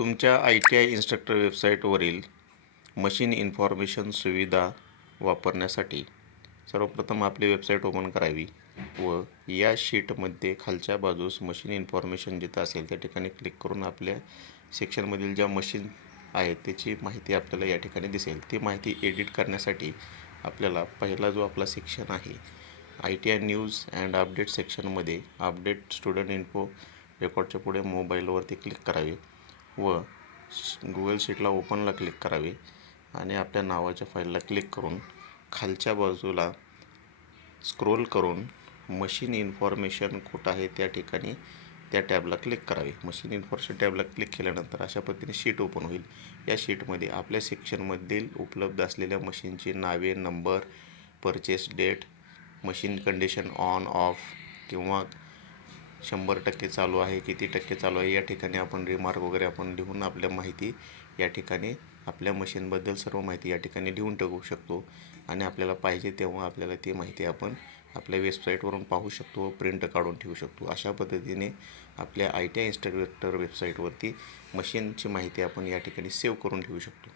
तुमच्या ITI instructor वेबसाईटवरील machine information सुविधा वापरण्यासाठी सर्वप्रथम आपली वेबसाईट ओपन करावी व या शीटमध्ये खालच्या बाजूस मशीन इन्फॉर्मेशन जिथं असेल त्या ठिकाणी क्लिक करून आपल्या सेक्शनमधील ज्या मशीन आहेत त्याची माहिती आपल्याला या ठिकाणी दिसेल. ती माहिती एडिट करण्यासाठी आपल्याला पहिला जो आपला सेक्शन आहे ITI न्यूज अँड अपडेट सेक्शनमध्ये अपडेट स्टुडंट इन्फो रेकॉर्डच्या पुढे मोबाईलवरती क्लिक करावे व गुगल शीटला ओपनला क्लिक करावे आणि आपल्या नावाच्या फाईलला क्लिक करून खालच्या बाजूला स्क्रोल करून मशीन इन्फॉर्मेशन कुठं आहे त्या ठिकाणी त्या टॅबला क्लिक करावे. मशीन इन्फॉर्मेशन टॅबला क्लिक केल्यानंतर अशा पद्धतीने शीट ओपन होईल. या शीटमध्ये आपल्या सेक्शनमधील उपलब्ध असलेल्या मशीनची नावे, number, purchase date, machine condition on off किंवा 100% चालू आहे, किती टक्के चालू आहे या ठिकाणी आपण रिमार्क वगैरे आपण लिहून आपल्या माहिती या ठिकाणी आपल्या मशीनबद्दल सर्व माहिती या ठिकाणी लिहून ठेवू शकतो आणि आपल्याला पाहिजे तेव्हा आपल्याला ती माहिती आपण आपल्या वेबसाईटवरून पाहू शकतो व प्रिंट काढून ठेवू शकतो. अशा पद्धतीने आपल्या ITI इन्स्ट्रक्टर वेबसाईटवरती मशीनची माहिती आपण या ठिकाणी सेव्ह करून ठेवू शकतो.